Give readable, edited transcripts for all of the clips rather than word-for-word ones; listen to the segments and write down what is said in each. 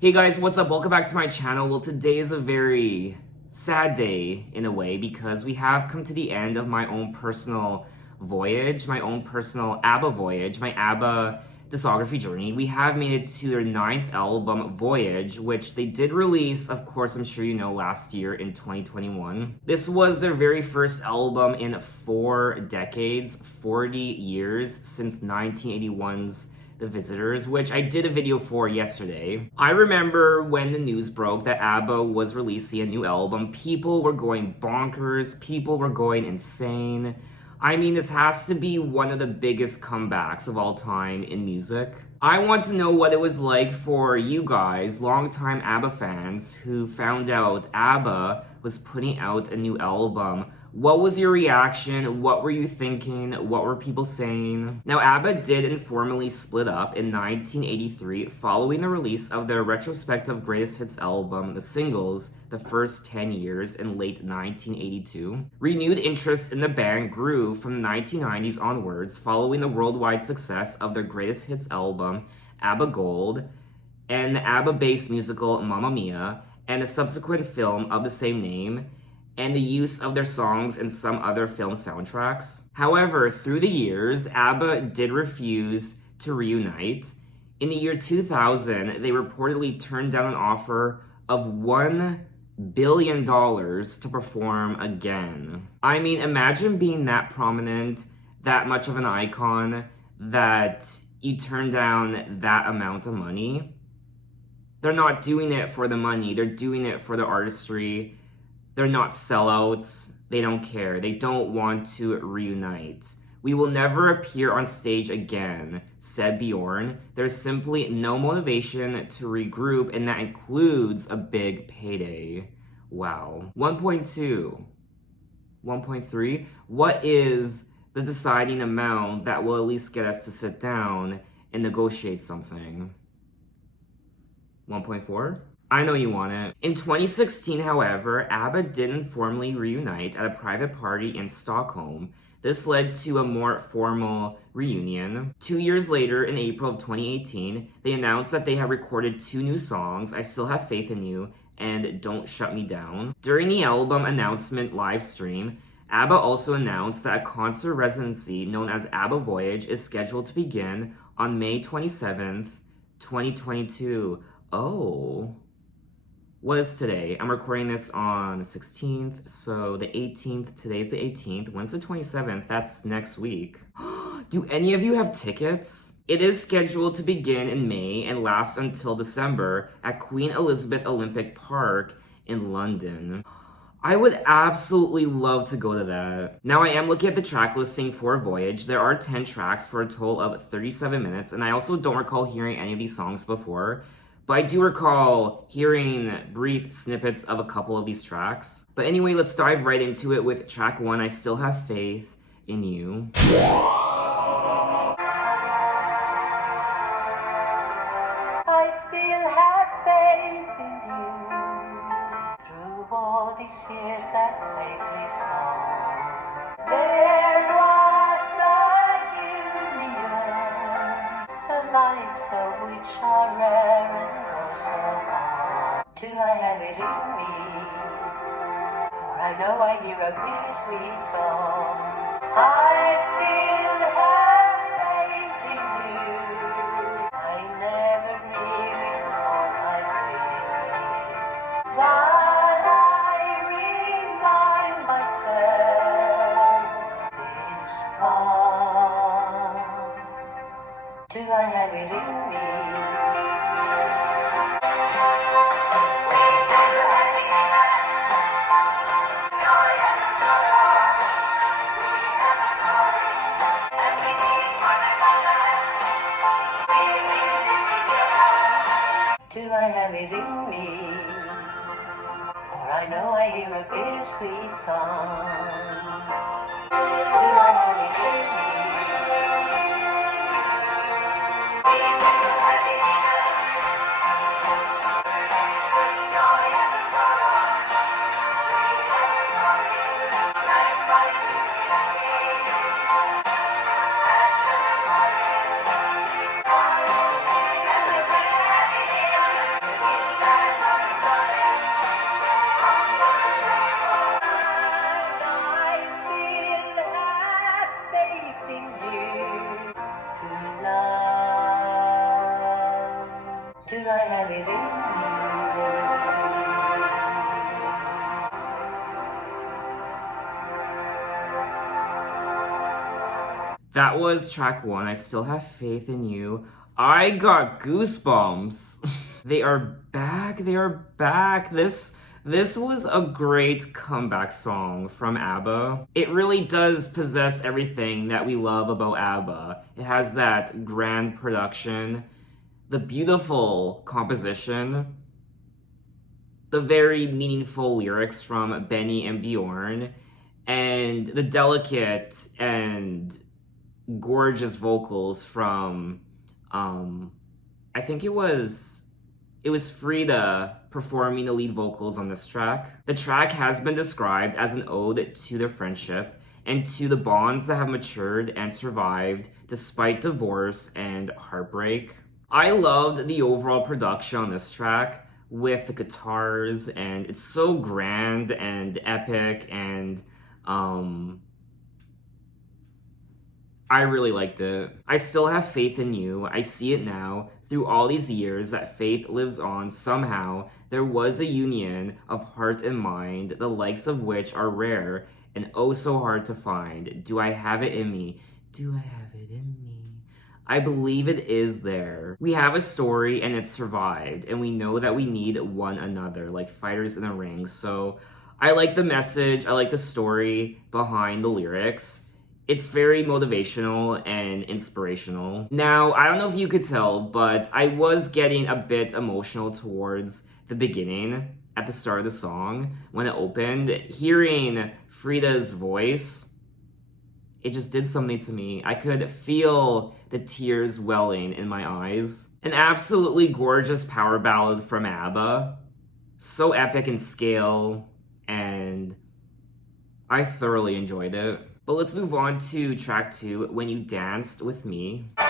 Hey guys, what's up? Welcome back to my channel. Well, today is a very sad day in a way because we have come to the end of my own personal voyage, my own personal Abba voyage, my Abba discography journey. We have made it to their 9th album, Voyage, which they did release, of course, I'm sure you know, last year in 2021. This was their very first album in 4 decades, 40 years since 1981's The Visitors, which I did a video for yesterday. I remember when the news broke that Abba was releasing a new album, people were going bonkers, people were going insane. I mean, this has to be one of the biggest comebacks of all time in music. I want to know what it was like for you guys, longtime Abba fans, who found out Abba was putting out a new album. What was your reaction? What were you thinking? What were people saying? Now, Abba did informally split up in 1983 following the release of their retrospective greatest hits album, The Singles, The First 10 Years in late 1982. Renewed interest in the band grew from the 1990s onwards following the worldwide success of their greatest hits album, Abba Gold, and the Abba-based musical Mamma Mia, and a subsequent film of the same name, and the use of their songs in some other film soundtracks. However, through the years, Abba did refuse to reunite. In the year 2000, they reportedly turned down an offer of $1 billion to perform again. I mean, imagine being that prominent, that much of an icon, that you turn down that amount of money. They're not doing it for the money, they're doing it for the artistry. They're not sellouts. They don't care. They don't want to reunite. We will never appear on stage again, said Bjorn. There's simply no motivation to regroup, and that includes a big payday. Wow. 1.2. 1.3. What is the deciding amount that will at least get us to sit down and negotiate something? 1.4? I know you want it. In 2016, however, Abba didn't formally reunite at a private party in Stockholm. This led to a more formal reunion. 2 years later, in April of 2018, they announced that they had recorded 2 new songs, I Still Have Faith in You and Don't Shut Me Down. During the album announcement live stream, Abba also announced that a concert residency known as Abba Voyage is scheduled to begin on May 27th, 2022. Oh. What is today? I'm recording this on the 16th, so the 18th, today's the 18th. When's the 27th? That's next week. Do any of you have tickets? It is scheduled to begin in May and last until December at Queen Elizabeth Olympic Park in London. I would absolutely love to go to that. Now, I am looking at the track listing for Voyage. There are 10 tracks for a total of 37 minutes, and I also don't recall hearing any of these songs before. But I do recall hearing brief snippets of a couple of these tracks. But anyway, let's dive right into it with track 1, I Still Have Faith in You. I still have faith in you. Through all these years that faith lives on. There was a union, the lives of which are rare and so on. Do I have it in me? For I know I hear a bittersweet song. I still have faith in you. I never really thought I'd feel. But I remind myself this calm. Do I have it in me? Do I have it in me? For I know I hear a bittersweet song. Do I have it in me? Joy and the sorrow, we have a story, like life is passion and glory, honesty and the happiness. have it in That was track one, I Still Have Faith in You. I got goosebumps. They are back, they are back. This was a great comeback song from Abba. It really does possess everything that we love about Abba. It has that grand production, the beautiful composition, the very meaningful lyrics from Benny and Bjorn, and the delicate and gorgeous vocals from I think it was Frida performing the lead vocals on this track. The track has been described as an ode to their friendship and to the bonds that have matured and survived despite divorce and heartbreak. I loved the overall production on this track with the guitars, and it's so grand and epic, and I really liked it. I still have faith in you. I see it now. Through all these years that faith lives on somehow, there was a union of heart and mind, the likes of which are rare and oh so hard to find. Do I have it in me? Do I have it in me? I believe it is there. We have a story and it survived, and we know that we need one another, like fighters in a ring. So I like the message, I like the story behind the lyrics. It's very motivational and inspirational. Now, I don't know if you could tell, but I was getting a bit emotional towards the beginning, at the start of the song, when it opened. Hearing Frida's voice, it just did something to me. I could feel the tears welling in my eyes. An absolutely gorgeous power ballad from Abba. So epic in scale, and I thoroughly enjoyed it. But let's move on to track two, When You Danced With Me. I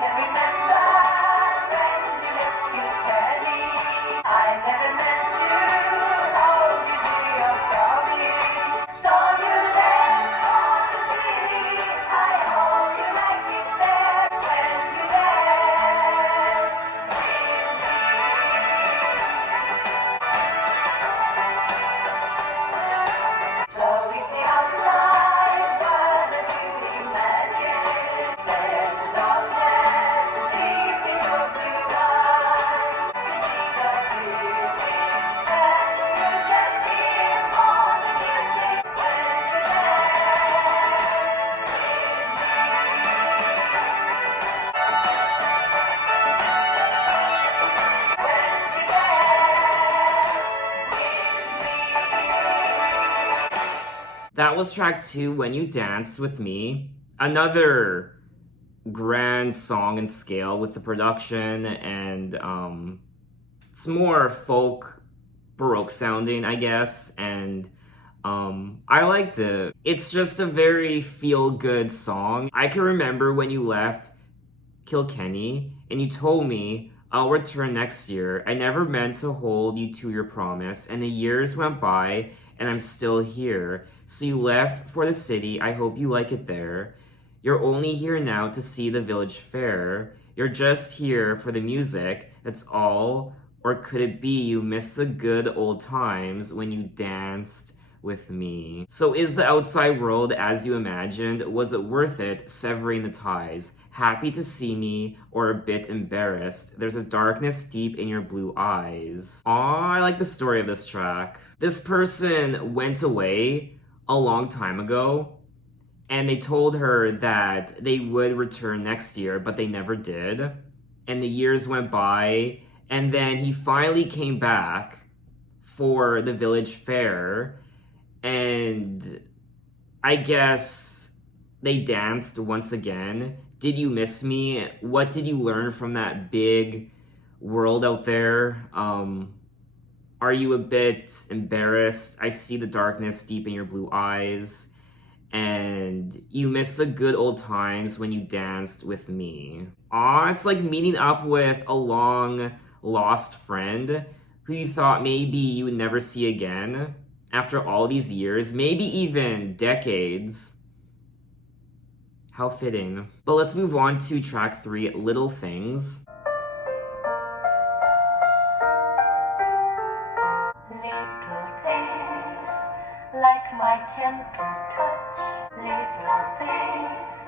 can remember when you left Kilkenny. I never meant to hold you to your promise. Saw you left on the city. I hope you like it there when you danced with me. So we stay outside, but as you imagine, there's a darkness deep in your blue eyes. You see the bluish that you just hear on the music when you dance with me. When you dance with me. That was track two, When You Danced With Me. Another grand song and scale with the production, and it's more folk, baroque sounding, I guess, and I liked it. It's just a very feel-good song. I can remember when you left Kilkenny and you told me, I'll return next year. I never meant to hold you to your promise, and the years went by and I'm still here. So you left for the city. I hope you like it there. You're only here now to see the village fair. You're just here for the music, that's all. Or could it be you miss the good old times when you danced with me? So is the outside world as you imagined? Was it worth it severing the ties? Happy to see me or a bit embarrassed? There's a darkness deep in your blue eyes. Aw, I like the story of this track. This person went away a long time ago, and they told her that they would return next year, but they never did. And the years went by, and then he finally came back for the village fair, and I guess they danced once again. Did you miss me? What did you learn from that big world out there? Are you a bit embarrassed? I see the darkness deep in your blue eyes. And you miss the good old times when you danced with me. Aw, it's like meeting up with a long lost friend who you thought maybe you would never see again after all these years, maybe even decades. How fitting. But let's move on to track 3, Little Things. Little things, like my gentle touch. Little things,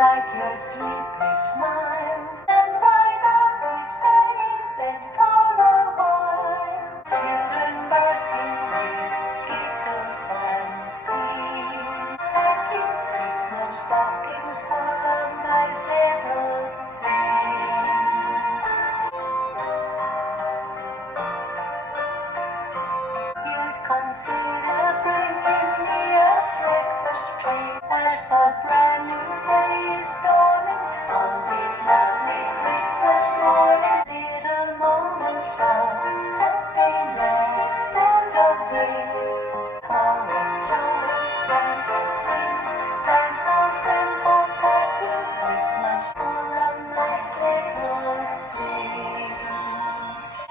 like your sleepy smile. And why don't we stay in bed for a while? Children bursting with giggles and scream, packing Christmas stockings full of nice little things. You'd consider bringing me a breakfast tray as a brand new day is dawning on this lovely Christmas morning. Little moments of happiness and of bliss. How it joy Santa brings. Thanks our friend for packing Christmas full of nice little things.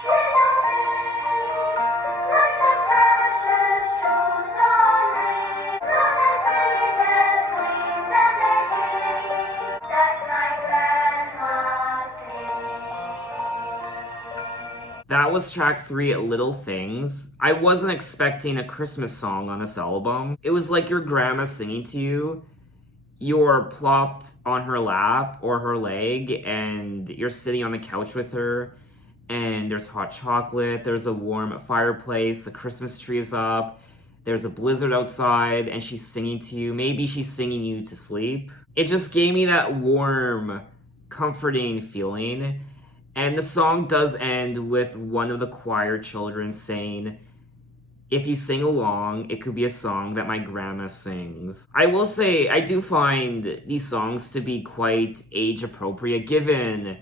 Little things, like the precious jewels on me, not as big as wings and the hay that my grandma sings. That was track 3, Little Things. I wasn't expecting a Christmas song on this album. It was like your grandma singing to you. You're plopped on her lap or her leg, and you're sitting on the couch with her, and there's hot chocolate, there's a warm fireplace, the Christmas tree is up, there's a blizzard outside, and she's singing to you. Maybe she's singing you to sleep. It just gave me that warm, comforting feeling. And the song does end with one of the choir children saying, if you sing along, it could be a song that my grandma sings. I will say, I do find these songs to be quite age appropriate given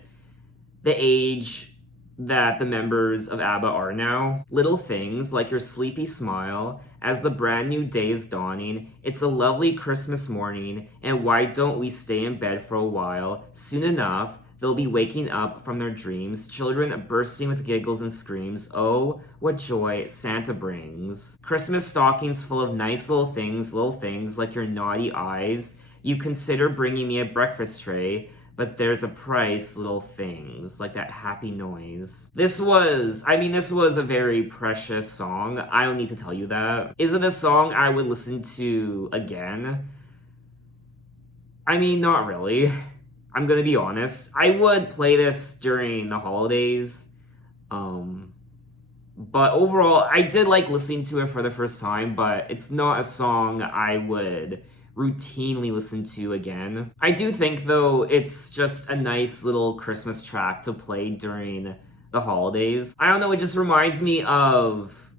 the age that the members of Abba are now. Little things like your sleepy smile as the brand new day is dawning. It's a lovely Christmas morning, and why don't we stay in bed for a while? Soon enough, they'll be waking up from their dreams, children bursting with giggles and screams. Oh, what joy Santa brings. Christmas stockings full of nice little things like your naughty eyes. You consider bringing me a breakfast tray, but there's a price, little things, like that happy noise. This was a very precious song. I don't need to tell you that. Is it a song I would listen to again? I mean, not really. I'm gonna be honest. I would play this during the holidays. But overall, I did like listening to it for the first time, but it's not a song I would routinely listen to again. I do think, though, it's just a nice little Christmas track to play during the holidays. I don't know, it just reminds me of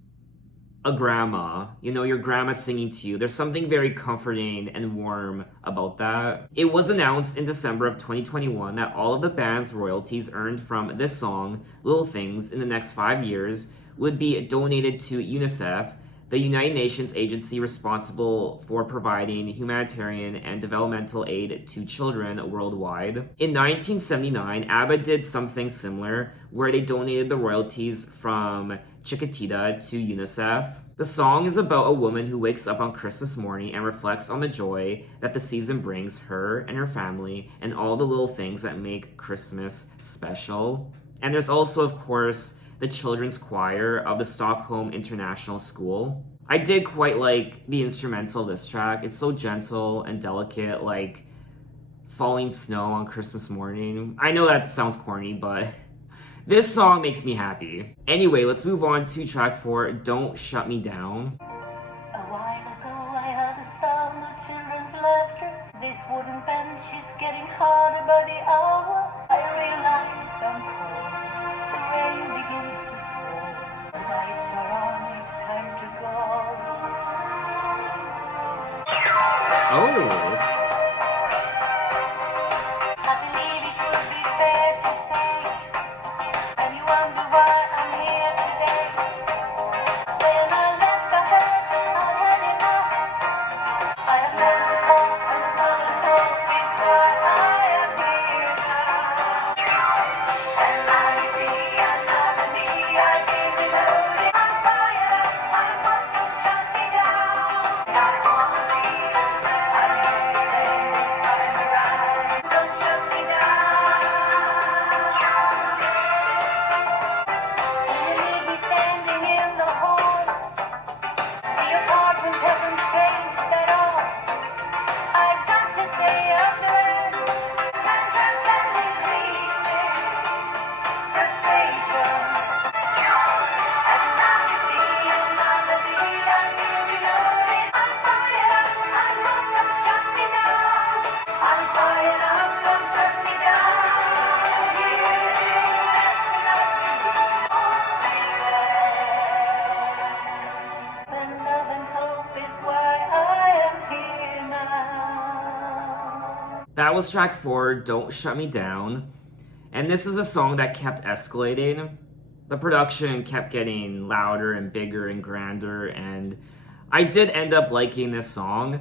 a grandma, you know, your grandma singing to you. There's something very comforting and warm about that. It was announced in December of 2021 that all of the band's royalties earned from this song, Little Things, in the next 5 years would be donated to UNICEF, the United Nations agency responsible for providing humanitarian and developmental aid to children worldwide. In 1979, ABBA did something similar, where they donated the royalties from Chiquitita to UNICEF. The song is about a woman who wakes up on Christmas morning and reflects on the joy that the season brings her and her family and all the little things that make Christmas special. And there's also, of course, the children's choir of the Stockholm International School. I did quite like the instrumental of this track. It's so gentle and delicate, like falling snow on Christmas morning. I know that sounds corny, but this song makes me happy. Anyway, let's move on to track 4, Don't Shut Me Down. A while ago I heard the sound of children's laughter. This wooden bench is getting harder by the hour. I realize I'm cold. The rain begins to pour. The lights are on, it's time to go. Oh, I believe it would be fair to say, and you wonder why I'm here today. When I left, I had enough. I have learned to cope, and another hope is why I am here now. And I see another me, I keep reloading. I'm fired up, I'm what don't shut me down. I wanna be the same, I never say this time. was track 4, Don't Shut Me Down. And this is a song that kept escalating. The production kept getting louder and bigger and grander, and I did end up liking this song.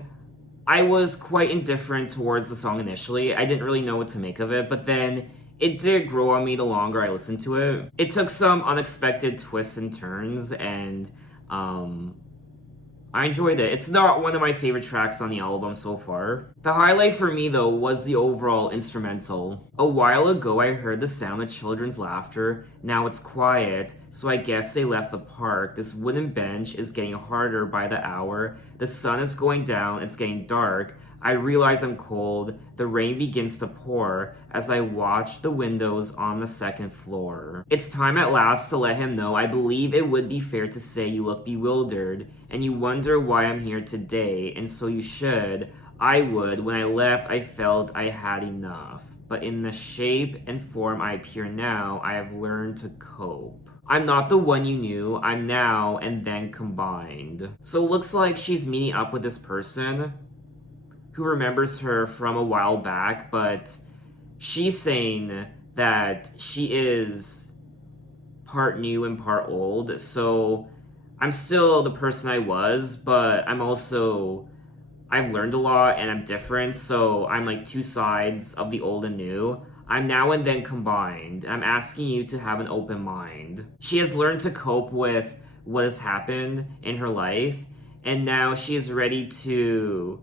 I was quite indifferent towards the song initially. I didn't really know what to make of it, but then it did grow on me the longer I listened to it. It took some unexpected twists and turns, and I enjoyed it. It's not one of my favorite tracks on the album so far. The highlight for me, though, was the overall instrumental. A while ago, I heard the sound of children's laughter. Now it's quiet, so I guess they left the park. This wooden bench is getting harder by the hour. The sun is going down, it's getting dark. I realize I'm cold. The rain begins to pour as I watch the windows on the second floor. It's time at last to let him know I believe it would be fair to say you look bewildered and you wonder why I'm here today, and so you should. I would. When I left, I felt I had enough. But in the shape and form I appear now, I have learned to cope. I'm not the one you knew, I'm now and then combined. So it looks like she's meeting up with this person who remembers her from a while back, but she's saying that she is part new and part old. So I'm still the person I was, but I've learned a lot and I'm different. So I'm like two sides of the old and new. I'm now and then combined. I'm asking you to have an open mind. She has learned to cope with what has happened in her life, and now she is ready to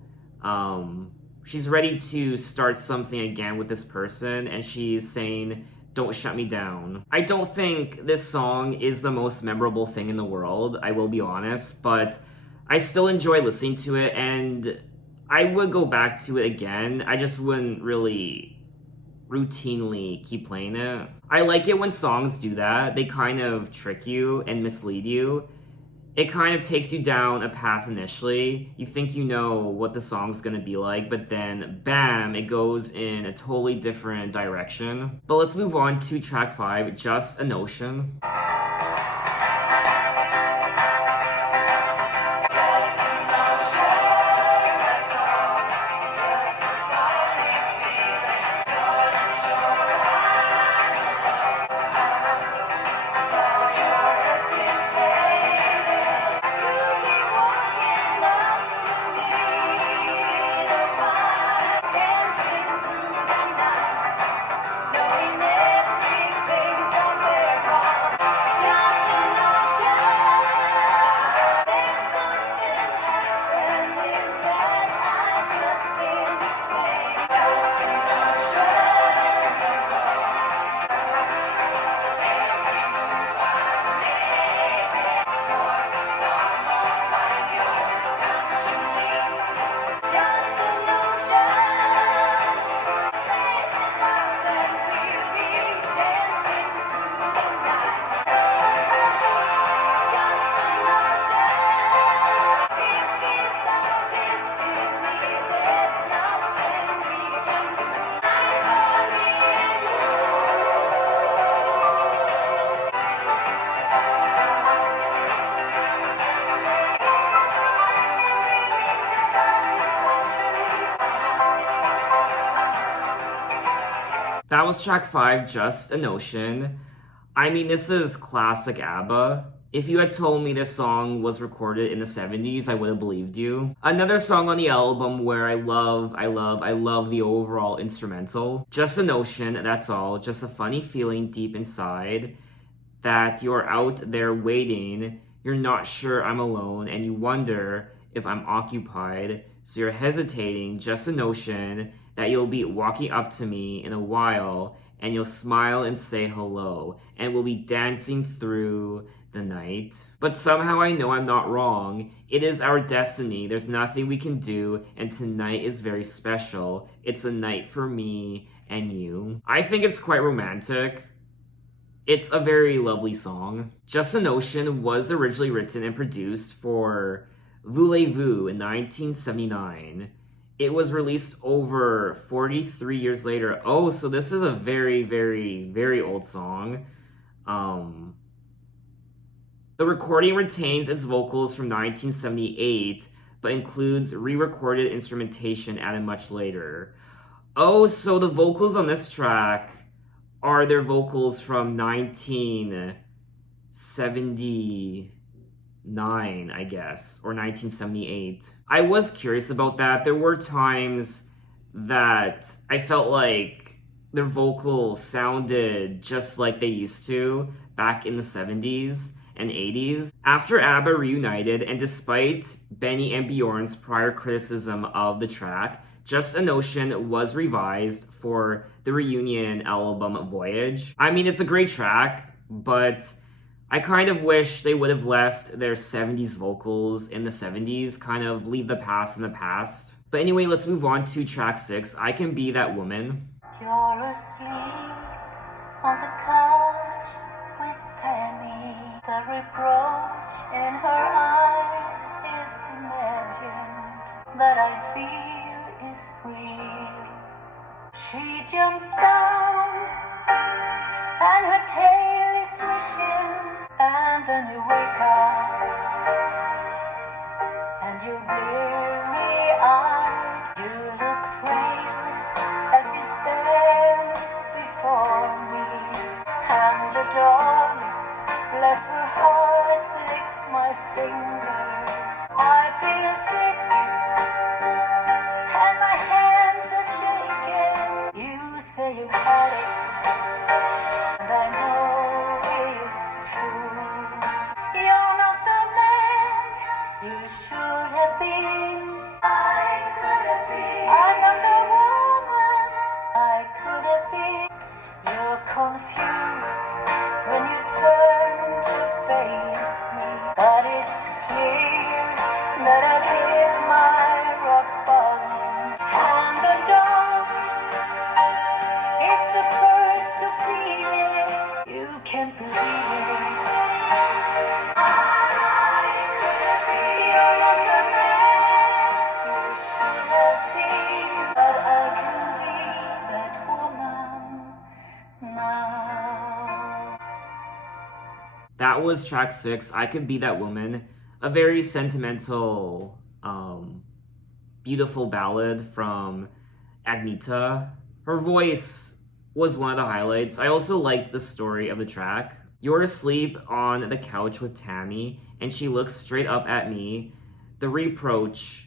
start something again with this person, and she's saying, don't shut me down. I don't think this song is the most memorable thing in the world, I will be honest, but I still enjoy listening to it, and I would go back to it again. I just wouldn't really routinely keep playing it. I like it when songs do that. They kind of trick you and mislead you. It kind of takes you down a path initially. You think you know what the song's gonna be like, but then bam, it goes in a totally different direction. But let's move on to track 5, Just a Notion. That was track 5, Just a Notion. I mean, this is classic Abba. If you had told me this song was recorded in the 70s, I would have believed you. Another song on the album where I love the overall instrumental. Just a notion, that's all. Just a funny feeling deep inside that you're out there waiting. You're not sure I'm alone, and you wonder if I'm occupied. So you're hesitating. Just a notion that you'll be walking up to me in a while, and you'll smile and say hello, and we'll be dancing through the night. But somehow I know I'm not wrong. It is our destiny. There's nothing we can do, and tonight is very special. It's a night for me and you. I think it's quite romantic. It's a very lovely song. Just a Notion was originally written and produced for Voulez-Vous in 1979. It was released over 43 years later. Oh, so this is a very, very, very old song. The recording retains its vocals from 1978, but includes re-recorded instrumentation added much later. Oh, so the vocals on this track are their vocals from 1979, I guess, or 1978. I was curious about that. There were times that I felt like their vocals sounded just like they used to back in the 70s and 80s. After ABBA reunited, and despite Benny and Bjorn's prior criticism of the track, Just a Notion was revised for the reunion album Voyage. I mean, it's a great track, but I kind of wish they would have left their 70s vocals in the 70s, kind of leave the past in the past. But anyway, let's move on to track 6, I Can Be That Woman. You're asleep on the couch with Tammy. The reproach in her eyes is imagined, that I feel is real. She jumps down and her tail is swishing, and then you wake up and you're bleary-eyed. You look frail as you stand before me, and the dog, bless her heart, licks my fingers. I feel sick and my hands are shaking. You say you've had it, and I know it's true. You're not the man you should have been. I could have been. I'm not the woman I could have been. You're confused when you turn to face me, but it's clear that I've hit my rock bottom, and the dog is the first to feel it. You can't believe it. I could have been. You're not the man you should have been, but I can be that woman now. That was track 6, I Could Be That Woman, a very sentimental, beautiful ballad from Agneta. Her voice was one of the highlights. I also liked the story of the track. You're asleep on the couch with Tammy, and she looks straight up at me. The reproach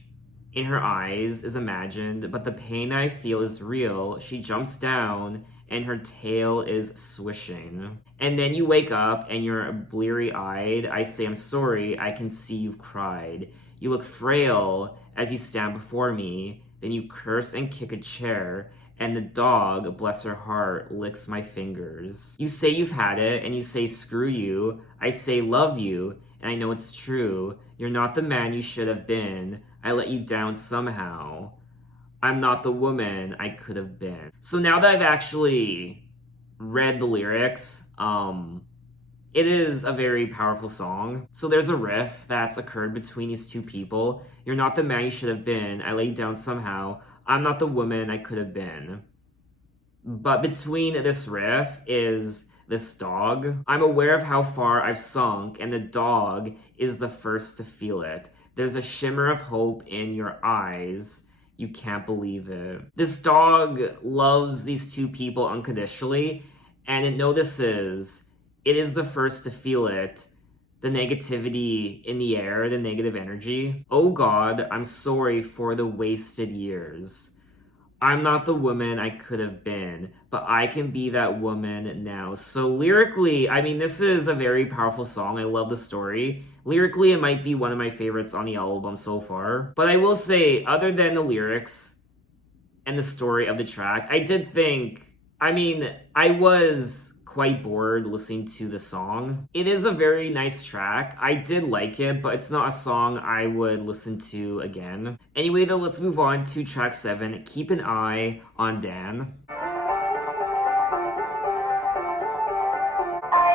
in her eyes is imagined, but the pain I feel is real. She jumps down, and her tail is swishing. And then you wake up, and you're bleary-eyed. I say, I'm sorry, I can see you've cried. You look frail as you stand before me. Then you curse and kick a chair, and the dog, bless her heart, licks my fingers. You say you've had it, and you say screw you. I say love you, and I know it's true. You're not the man you should have been. I let you down somehow. I'm not the woman I could have been. So now that I've actually read the lyrics, it is a very powerful song. So there's a riff that's occurred between these two people. You're not the man you should have been. I let you down somehow. I'm not the woman I could have been. But between this riff is this dog. I'm aware of how far I've sunk, and the dog is the first to feel it. There's a shimmer of hope in your eyes. You can't believe it. This dog loves these two people unconditionally, and it notices it is the first to feel it. The negativity in the air, the negative energy. Oh God, I'm sorry for the wasted years. I'm not the woman I could have been, but I can be that woman now. So lyrically, I mean, this is a very powerful song. I love the story. Lyrically, it might be one of my favorites on the album so far. But I will say, other than the lyrics and the story of the track, I did think, I mean, I was quite bored listening to the song. It is a very nice track. I did like it, but it's not a song I would listen to again. Anyway, though, let's move on to track 7, Keep an Eye on Dan. I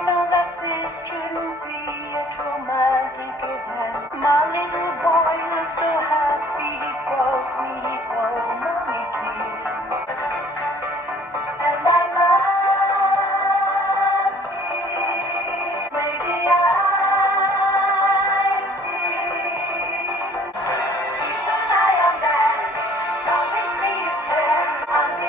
know that this shouldn't be a traumatic event. My little boy looks so happy, he throws me his own mommy kiss. And I'm happy. Maybe I see. Keep an eye on that. Promise me you can. I'll be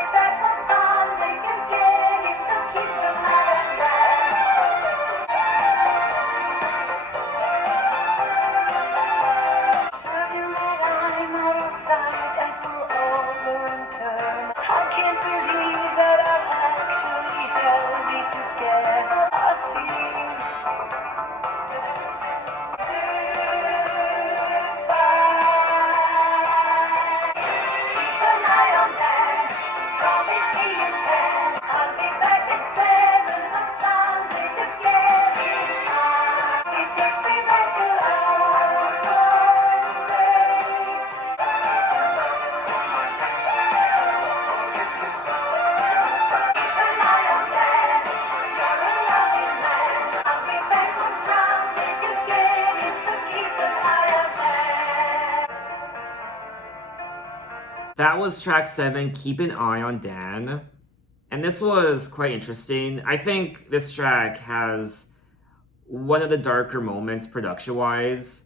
That was track 7, Keep an Eye on Dan. And this was quite interesting. I think this track has one of the darker moments production-wise,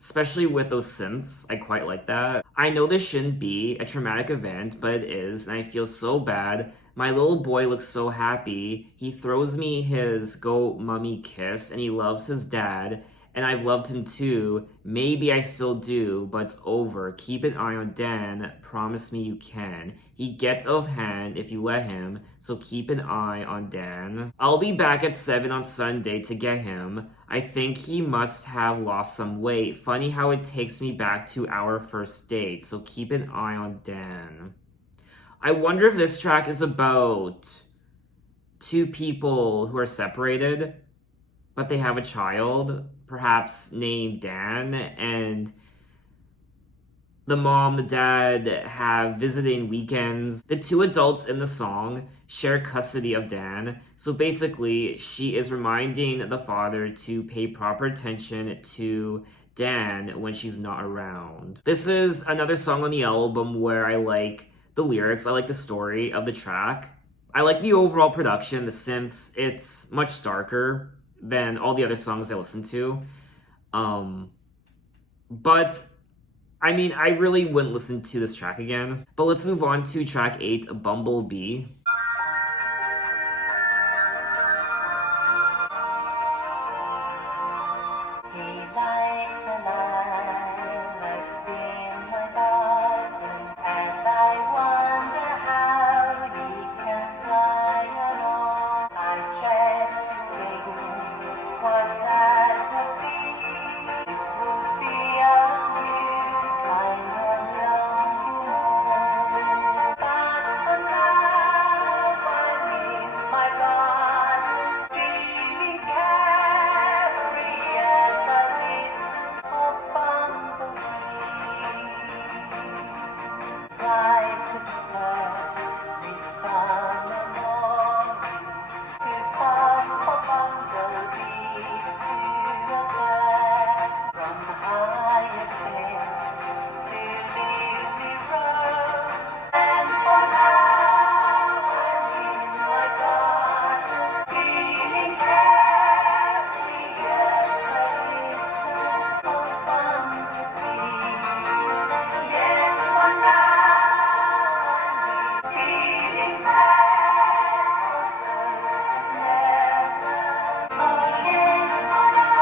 especially with those synths. I quite like that. I know this shouldn't be a traumatic event, but it is, and I feel so bad. My little boy looks so happy. He throws me his go mummy kiss, and he loves his dad, and I've loved him too. Maybe I still do, but it's over. Keep an eye on Dan. Promise me you can. He gets out of hand if you let him, so keep an eye on Dan. I'll be back at 7 on Sunday to get him. I think he must have lost some weight. Funny how it takes me back to our first date, so keep an eye on Dan. I wonder if this track is about two people who are separated, but they have a child, perhaps named Dan, and the mom, the dad have visiting weekends. The two adults in the song share custody of Dan, so basically she is reminding the father to pay proper attention to Dan when she's not around. This is another song on the album where I like the lyrics, I like the story of the track. I like the overall production, the synths. It's much darker than all the other songs I listen to. But I mean, I really wouldn't listen to this track again. But let's move on to track 8, Bumble Bee. He likes the lilacs in my garden, and I wonder how he can fly along. I dread to think what that would be. It would be a new kind of lonely. But for now, I'm in my garden, feeling carefree as I listen for bumblebee. I could serve this summer morning to fast for bumblebees to attack from hyacinth to lily rose. And for now I'm in my garden, feeling carefree as I listen for bumblebees. Yes, for now I'm feeling sad for those who never. Oh yes, for now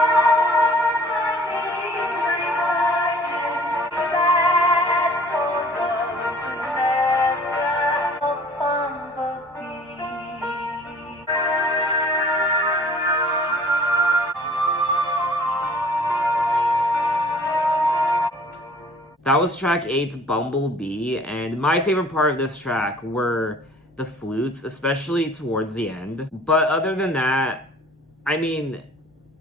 I'm in my garden, sad for those who never. A bumblebee. That was track 8, Bumble Bee, and my favorite part of this track were the flutes, especially towards the end. But other than that, I mean,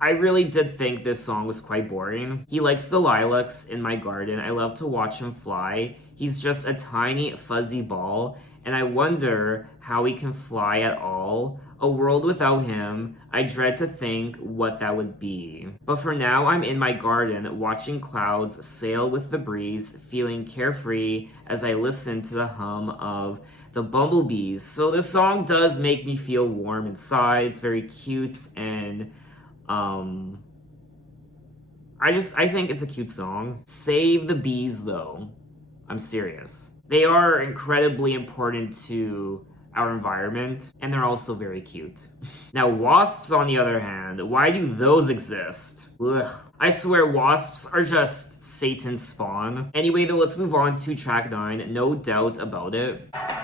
I really did think this song was quite boring. He likes the lilacs in my garden. I love to watch him fly. He's just a tiny fuzzy ball, and I wonder how he can fly at all. A world without him, I dread to think what that would be. But for now, I'm in my garden, watching clouds sail with the breeze, feeling carefree as I listen to the hum of the bumblebees. So this song does make me feel warm inside. It's very cute, and I think it's a cute song. Save the bees though. I'm serious. They are incredibly important to our environment, and they're also very cute. Now, wasps, on the other hand, why do those exist? Ugh. I swear wasps are just Satan's spawn. Anyway, though, let's move on to track 9, No Doubt About It. About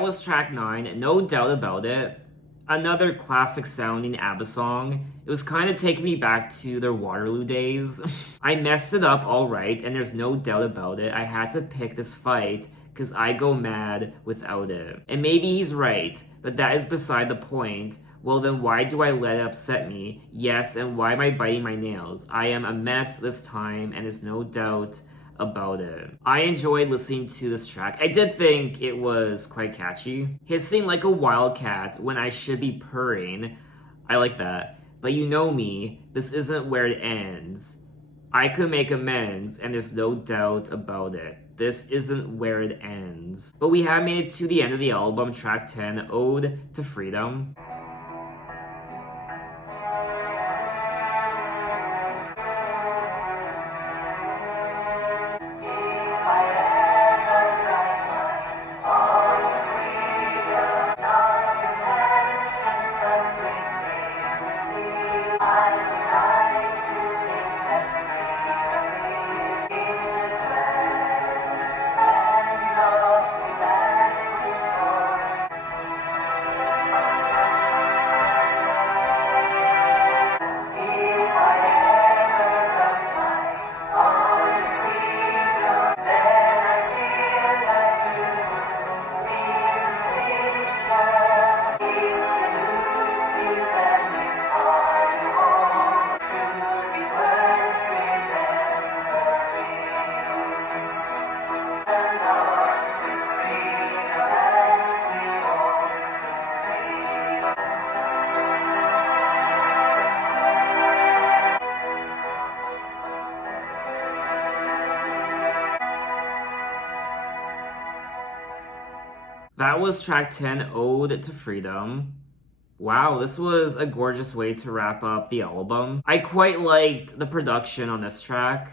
That was track 9, no doubt about it. Another classic sounding ABBA song. It was kind of taking me back to their Waterloo days. I messed it up alright, and there's no doubt about it. I had to pick this fight because I go mad without it. And maybe he's right, but that is beside the point. Well, then why do I let it upset me? Yes, and why am I biting my nails? I am a mess this time, and there's no doubt about it. I enjoyed listening to this track. I did think it was quite catchy. Hissing like a wildcat when I should be purring. I like that. But you know me, this isn't where it ends. I could make amends, and there's no doubt about it. This isn't where it ends. But we have made it to the end of the album, track 10, Ode to Freedom. That was track 10, Ode to Freedom. Wow, this was a gorgeous way to wrap up the album. I quite liked the production on this track.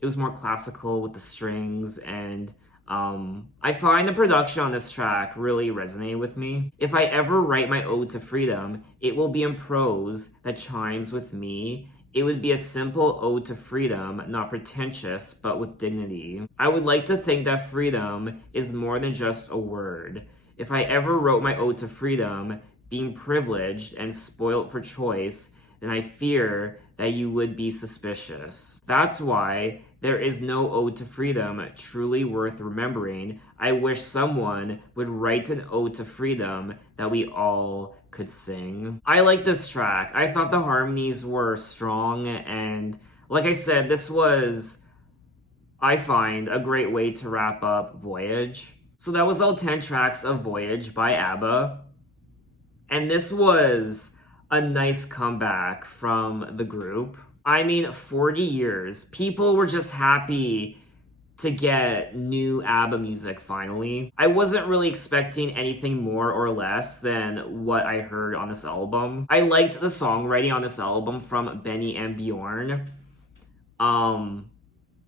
It was more classical with the strings, and I find the production on this track really resonated with me. If I ever write my ode to freedom, it will be in prose that chimes with me. It would be a simple ode to freedom, not pretentious, but with dignity. I would like to think that freedom is more than just a word. If I ever wrote my ode to freedom, being privileged and spoilt for choice, then I fear that you would be suspicious. That's why there is no ode to freedom truly worth remembering. I wish someone would write an ode to freedom that we all could sing. I like this track. I thought the harmonies were strong, and like I said, this was, I find, a great way to wrap up Voyage. So that was all 10 tracks of Voyage by Abba. And this was a nice comeback from the group. I mean, 40 years. People were just happy to get new ABBA music finally. I wasn't really expecting anything more or less than what I heard on this album. I liked the songwriting on this album from Benny and Bjorn.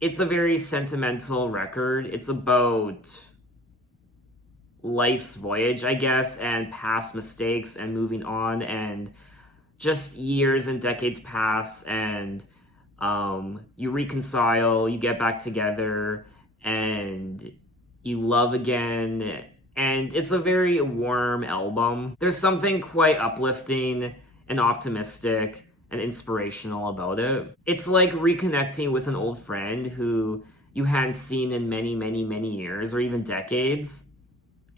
It's a very sentimental record. It's about life's voyage, I guess, and past mistakes and moving on, and just years and decades pass, and you reconcile, you get back together, and you love again, and it's a very warm album. There's something quite uplifting and optimistic and inspirational about it. It's like reconnecting with an old friend who you hadn't seen in many, many, many years or even decades.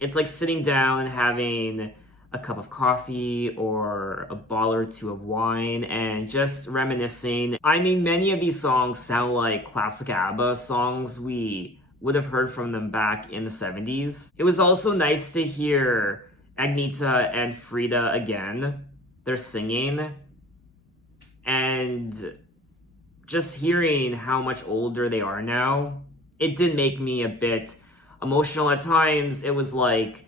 It's like sitting down, having a cup of coffee or a bottle or two of wine and just reminiscing. I mean, many of these songs sound like classic ABBA songs we would have heard from them back in the 70s. It was also nice to hear Agneta and Frida again. They're singing, and just hearing how much older they are now, it did make me a bit emotional at times. It was like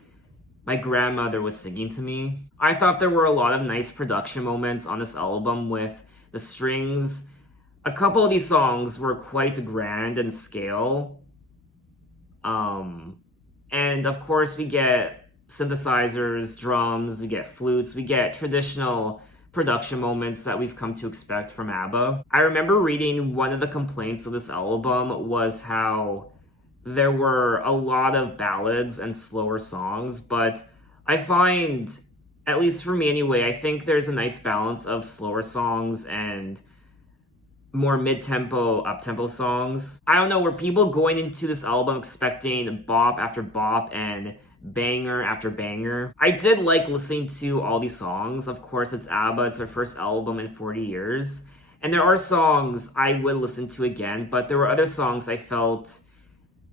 my grandmother was singing to me. I thought there were a lot of nice production moments on this album with the strings. A couple of these songs were quite grand in scale. And of course we get synthesizers, drums, we get flutes, we get traditional production moments that we've come to expect from ABBA. I remember reading one of the complaints of this album was how there were a lot of ballads and slower songs, but I find, at least for me anyway, I think there's a nice balance of slower songs and more mid-tempo, up-tempo songs. I don't know, were people going into this album expecting bop after bop and banger after banger? I did like listening to all these songs. Of course, it's Abba, it's their first album in 40 years. And there are songs I would listen to again, but there were other songs I felt,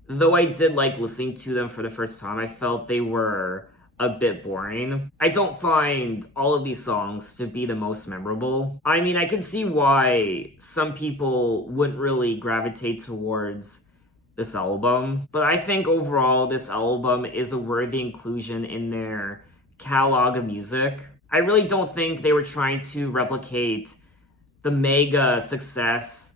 though I did like listening to them for the first time, I felt they were a bit boring. I don't find all of these songs to be the most memorable. I mean, I can see why some people wouldn't really gravitate towards this album, but I think overall this album is a worthy inclusion in their catalog of music. I really don't think they were trying to replicate the mega success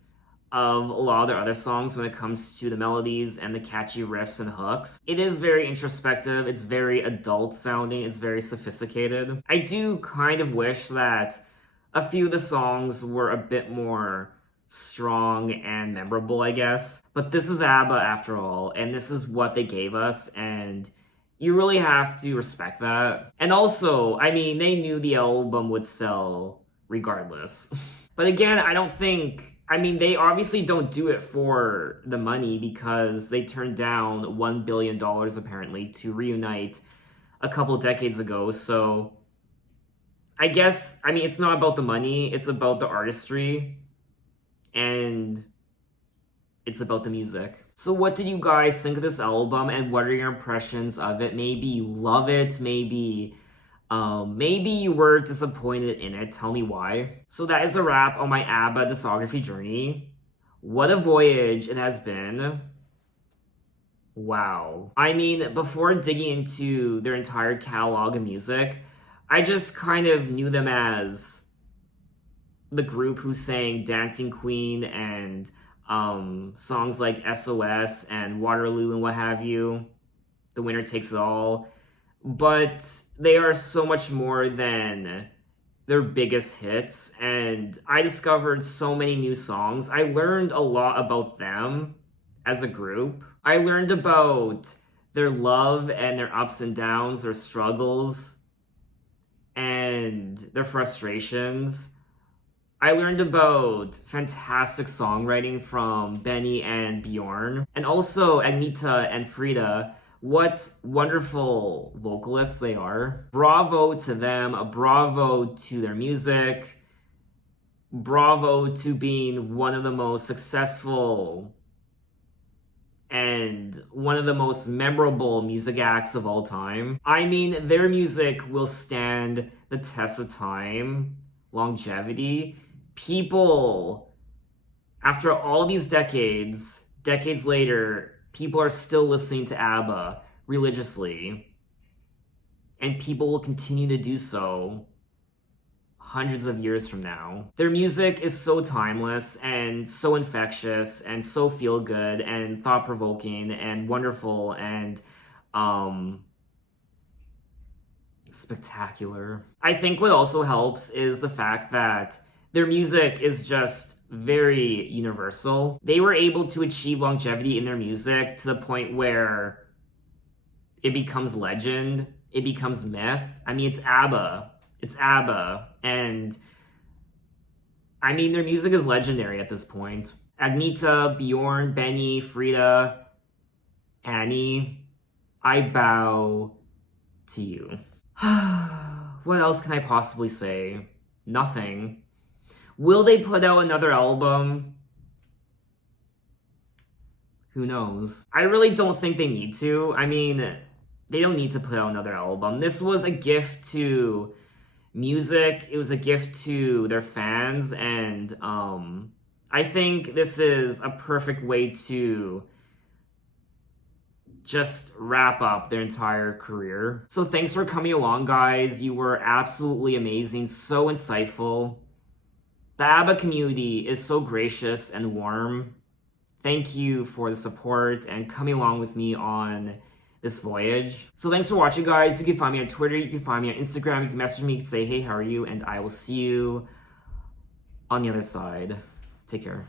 of a lot of their other songs when it comes to the melodies and the catchy riffs and hooks. It is very introspective, it's very adult sounding, it's very sophisticated. I do kind of wish that a few of the songs were a bit more strong and memorable, I guess. But this is ABBA after all, and this is what they gave us, and you really have to respect that. And also, I mean, they knew the album would sell regardless. But again, I mean, they obviously don't do it for the money because they turned down $1 billion apparently to reunite a couple decades ago. So I guess, I mean, it's not about the money, it's about the artistry and it's about the music. So what did you guys think of this album and what are your impressions of it? Maybe you love it, maybe you were disappointed in it. Tell me why. So that is a wrap on my ABBA discography journey. What a voyage it has been. Wow. I mean, before digging into their entire catalog of music, I just kind of knew them as the group who sang Dancing Queen and songs like SOS and Waterloo and what have you. The Winner Takes It All. But they are so much more than their biggest hits, and I discovered so many new songs. I learned a lot about them as a group. I learned about their love and their ups and downs, their struggles, and their frustrations. I learned about fantastic songwriting from Benny and Bjorn, and also Agneta and Frida. What wonderful vocalists they are. Bravo to them, bravo to their music, bravo to being one of the most successful and one of the most memorable music acts of all time. I mean, their music will stand the test of time, longevity. People, after all these decades later, people are still listening to ABBA religiously, and people will continue to do so hundreds of years from now. Their music is so timeless and so infectious and so feel-good and thought-provoking and wonderful and spectacular. I think what also helps is the fact that their music is just very universal. They were able to achieve longevity in their music to the point where it becomes legend, it becomes myth. I mean, it's ABBA. It's ABBA. And I mean, their music is legendary at this point. Agneta, Bjorn, Benny, Frida, Annie, I bow to you. What else can I possibly say? Nothing. Will they put out another album? Who knows? I really don't think they need to. I mean, they don't need to put out another album. This was a gift to music. It was a gift to their fans. And I think this is a perfect way to just wrap up their entire career. So thanks for coming along, guys. You were absolutely amazing. So insightful. The ABBA community is so gracious and warm. Thank you for the support and coming along with me on this voyage. So thanks for watching, guys. You can find me on Twitter, you can find me on Instagram, you can message me, you can say, hey, how are you? And I will see you on the other side. Take care.